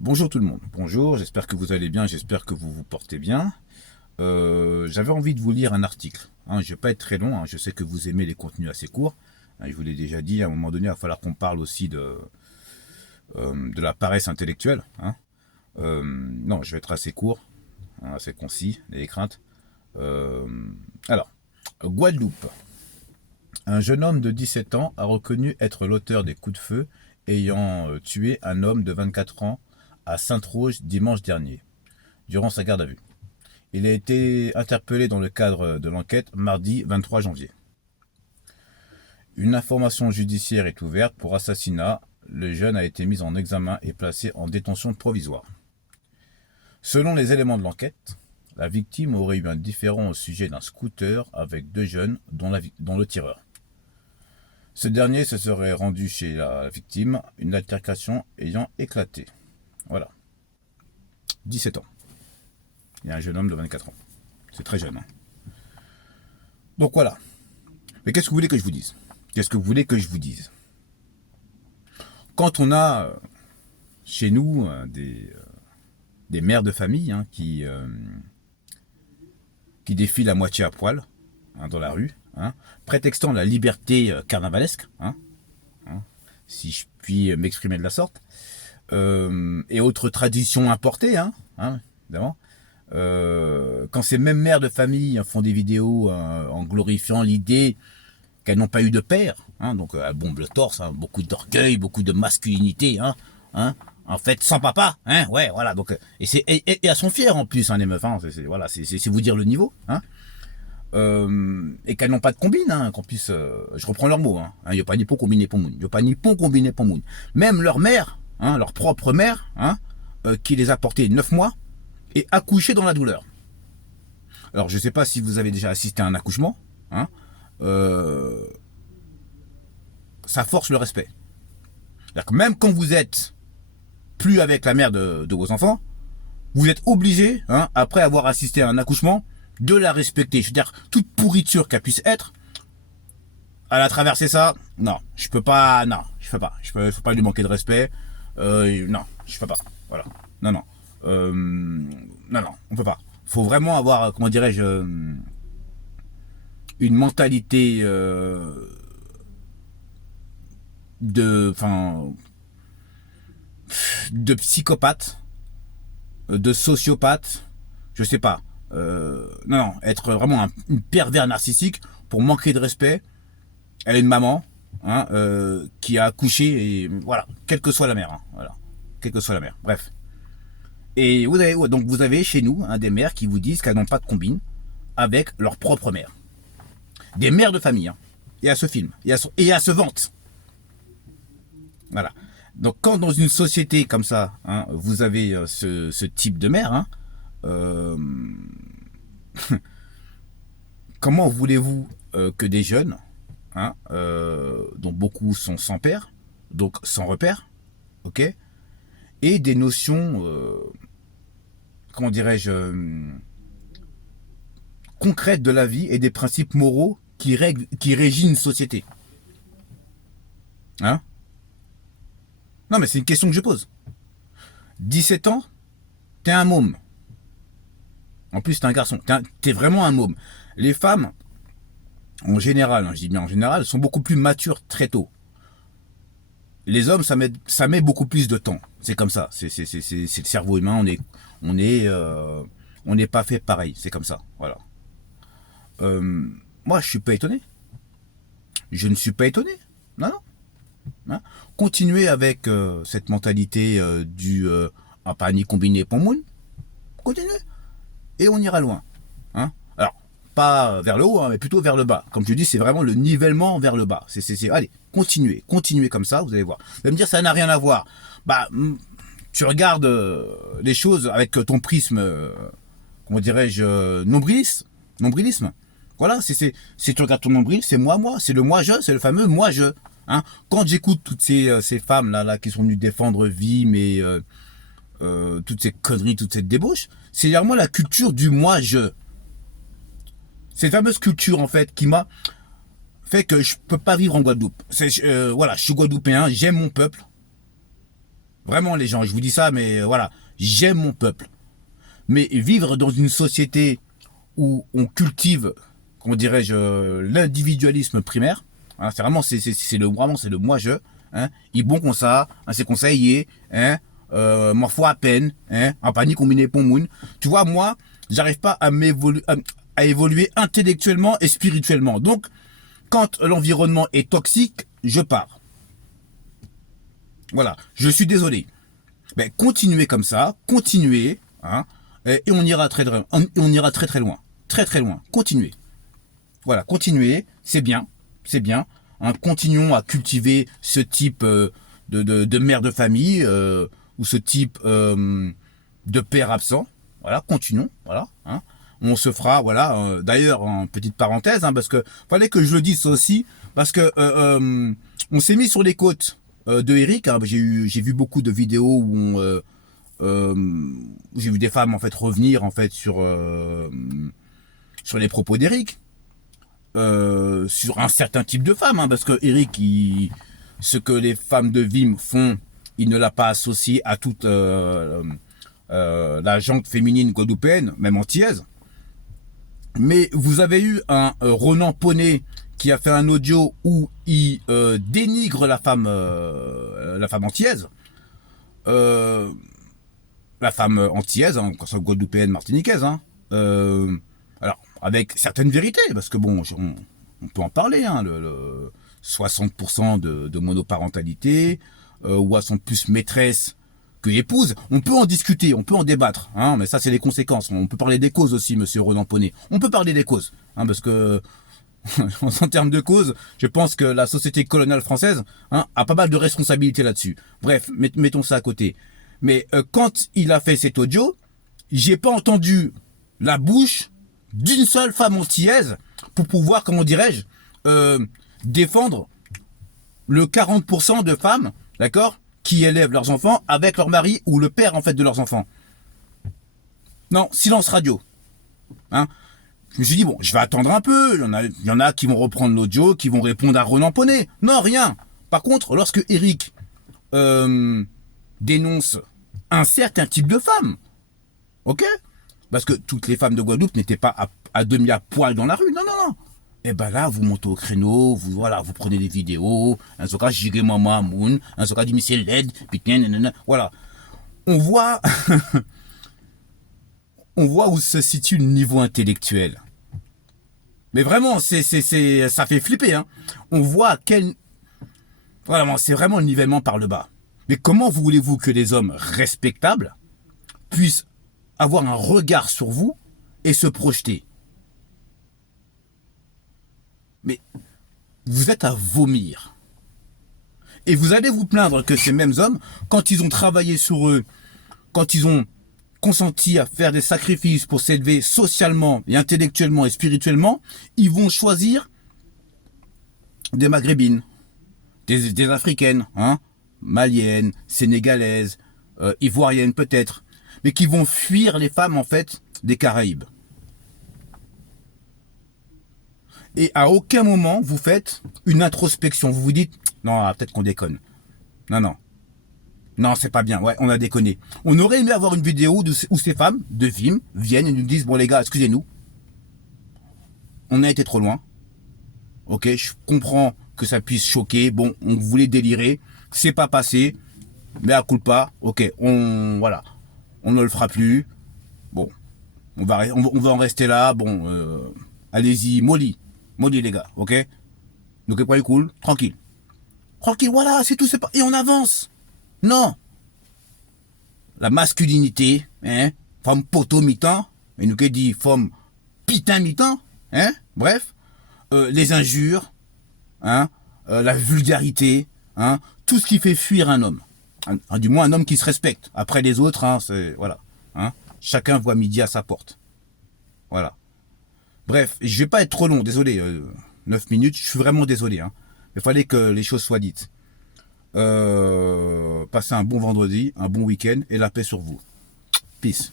Bonjour tout le monde, bonjour, j'espère que vous allez bien, j'espère que vous vous portez bien. J'avais envie de vous lire un article, hein, je ne vais pas être très long, hein, je sais que vous aimez les contenus assez courts. Hein, je vous l'ai déjà dit, à un moment donné, il va falloir qu'on parle aussi de la paresse intellectuelle. Hein. Non, je vais être assez court, hein, assez concis, les craintes. Euh, alors, Guadeloupe. Un jeune homme de 17 ans a reconnu être l'auteur des coups de feu ayant tué un homme de 24 ans à Sainte-Rose dimanche dernier, durant sa garde à vue. Il a été interpellé dans le cadre de l'enquête mardi 23 janvier. Une information judiciaire est ouverte pour assassinat. Le jeune a été mis en examen et placé en détention provisoire. Selon les éléments de l'enquête, la victime aurait eu un différend au sujet d'un scooter avec deux jeunes, dont le tireur. Ce dernier se serait rendu chez la victime, une altercation ayant éclaté. Voilà. 17 ans. Il y a un jeune homme de 24 ans. C'est très jeune. Hein. Donc voilà. Mais qu'est-ce que vous voulez que je vous dise? Qu'est-ce que vous voulez que je vous dise? Quand on a chez nous des mères de famille hein, qui défilent à moitié à poil hein, dans la rue, hein, prétextant la liberté carnavalesque, hein, si je puis m'exprimer de la sorte, et autres traditions importées, évidemment. Quand ces mêmes mères de famille font des vidéos en glorifiant l'idée qu'elles n'ont pas eu de père, hein, donc elles bombent le torse, hein, beaucoup d'orgueil, beaucoup de masculinité, en fait sans papa, ouais, voilà, donc et elles sont fières en plus, hein, les meufs, hein, voilà, c'est vous dire le niveau, et qu'elles n'ont pas de combine, qu'on puisse, je reprends leurs mots, il n'y a pas ni pont combiné pour moun, il n'y a pas ni pont combiné pour moun, même leur mère, leur propre mère, qui les a portés 9 mois et accouché dans la douleur. Alors je ne sais pas si vous avez déjà assisté à un accouchement, ça force le respect. C'est-à-dire que même quand vous êtes plus avec la mère de vos enfants, vous êtes obligé, après avoir assisté à un accouchement, de la respecter. Je veux dire, toute pourriture qu'elle puisse être, elle a traversé ça, non, je peux pas, non, je peux pas, faut pas lui manquer de respect, non, je peux pas, voilà, non, non, non, on peut pas. Faut vraiment avoir, comment dirais-je, une mentalité enfin, de psychopathe, de sociopathe, je sais pas. Non, être vraiment une pervers narcissique pour manquer de respect. Elle est une maman qui a accouché et voilà, quelle que soit la mère, voilà, quelle que soit la mère. Bref. Et vous avez chez nous des mères qui vous disent qu'elles n'ont pas de combine avec leur propre mère. Des mères de famille, et à ce film, et à ce vente. Voilà. Donc quand dans une société comme ça, vous avez ce type de mère, comment voulez-vous que des jeunes, dont beaucoup sont sans père, donc sans repère, ok, et des notions, comment dirais-je, concrètes de la vie et des principes moraux qui régissent une société. Hein? Non mais c'est une question que je pose. 17 ans, t'es un môme. En plus, t'es un garçon. T'es vraiment un môme. Les femmes, en général, je dis bien en général, sont beaucoup plus matures très tôt. Les hommes, ça met beaucoup plus de temps. C'est comme ça. C'est le cerveau humain. On n'est pas fait pareil. C'est comme ça. Voilà. Moi, je suis pas étonné. Je ne suis pas étonné. Non, non. Continuez avec cette mentalité du pas ni combiné pour moun. Continuez. Et on ira loin. Alors, pas vers le haut, mais plutôt vers le bas. Comme je dis, c'est vraiment le nivellement vers le bas. Allez, continuez comme ça, vous allez voir. Vous allez me dire, ça n'a rien à voir. Bah, tu regardes les choses avec ton prisme, comment dirais-je, nombrilisme. Voilà, si tu regardes ton nombril, c'est moi, c'est le moi-je, c'est le fameux moi-je. Quand j'écoute toutes ces femmes là qui sont venues défendre vie, mais toutes ces conneries, toute cette débauche, c'est vraiment la culture du moi-je. Cette fameuse culture, en fait, qui m'a fait que je peux pas vivre en Guadeloupe. Voilà, je suis guadeloupéen, j'aime mon peuple. Vraiment les gens, je vous dis ça, mais voilà, j'aime mon peuple. Mais vivre dans une société où on cultive, comment dirais-je, l'individualisme primaire, hein, c'est vraiment, c'est le moi-je, hein, il bon comme ça, hein, c'est conseillé, hein, m'en faut à peine, hein, en panique combiné pour moun. Tu vois, moi, j'arrive pas à évoluer intellectuellement et spirituellement. Donc, quand l'environnement est toxique, je pars. Voilà, je suis désolé. Mais continuez comme ça, continuez, hein, et on ira très loin. On ira très très loin. Très très loin. Continuez. Voilà, continuez, c'est bien, c'est bien. Hein, continuons à cultiver ce type de mère de famille ou ce type de père absent. Voilà, continuons, voilà. Hein. On se fera, voilà. D'ailleurs, en petite parenthèse, hein, parce que fallait que je le dise ça aussi, parce que on s'est mis sur les côtes de Eric. Hein, j'ai vu beaucoup de vidéos où j'ai vu des femmes en fait revenir en fait sur les propos d'Eric, sur un certain type de femme, hein, parce que Eric, ce que les femmes de Vim font, il ne l'a pas associé à toute la jante féminine guadeloupéenne, même antillaise. Mais vous avez eu un Ronan Poney qui a fait un audio où il dénigre la femme antillaise. La femme antillaise, hein, soit guadeloupéenne, martiniquaise. Hein. Alors, avec certaines vérités, parce que bon, on peut en parler, hein, le 60% de monoparentalité, où elles sont plus maîtresses que épouses, on peut en discuter, on peut en débattre, hein, mais ça c'est les conséquences. On peut parler des causes aussi, monsieur Ronan Poney. On peut parler des causes, hein, parce que en termes de causes, je pense que la société coloniale française, hein, a pas mal de responsabilités là-dessus. Bref, mettons ça à côté. Mais quand il a fait cet audio, j'ai pas entendu la bouche d'une seule femme antillaise pour pouvoir, comment dirais-je, défendre le 40% de femmes, d'accord, qui élèvent leurs enfants avec leur mari ou le père en fait de leurs enfants. Non, silence radio. Hein. Je me suis dit bon, je vais attendre un peu. Il y en a qui vont reprendre l'audio, qui vont répondre à Ronan Poney. Non, rien. Par contre, lorsque Eric dénonce un certain type de femme, ok, parce que toutes les femmes de Guadeloupe n'étaient pas à demi à poil dans la rue. Non, non, non. Et ben là, vous montez au créneau, vous prenez des vidéos, un soka jigé maman moon, un soka dit mais c'est LED, putain, nanana, voilà. On voit, on voit où se situe le niveau intellectuel. Mais vraiment, ça fait flipper, hein. On voit voilà, c'est vraiment le nivellement par le bas. Mais comment voulez-vous que les hommes respectables puissent avoir un regard sur vous et se projeter? Mais vous êtes à vomir. Et vous allez vous plaindre que ces mêmes hommes, quand ils ont travaillé sur eux, quand ils ont consenti à faire des sacrifices pour s'élever socialement et intellectuellement et spirituellement, ils vont choisir des maghrébines, des africaines, hein, maliennes, sénégalaises, ivoiriennes peut-être, mais qui vont fuir les femmes en fait des Caraïbes. Et à aucun moment vous faites une introspection. Vous vous dites non, peut-être qu'on déconne. Non, non. Non, c'est pas bien. Ouais, on a déconné. On aurait aimé avoir une vidéo où ces femmes de Vim viennent et nous disent bon les gars, excusez-nous. On a été trop loin. Ok, je comprends que ça puisse choquer. Bon, on voulait délirer. C'est pas passé. Mais à coup pas. Ok, voilà. On ne le fera plus. Bon. On va en rester là. Bon, allez-y, molly les gars, ok? Donc, pas cool, tranquille. Tranquille, voilà, c'est tout, c'est pas. Et on avance. Non. La masculinité, hein, femme poteau mi-temps, et nous qui dit femme pitin mi-temps, hein, bref, les injures, hein, la vulgarité, hein, tout ce qui fait fuir un homme. Du moins un homme qui se respecte. Après les autres, hein, c'est, voilà, hein, chacun voit midi à sa porte. Voilà. Bref, je vais pas être trop long, désolé, 9 minutes, je suis vraiment désolé, hein. Il fallait que les choses soient dites. Passez un bon vendredi, un bon week-end et la paix sur vous. Peace.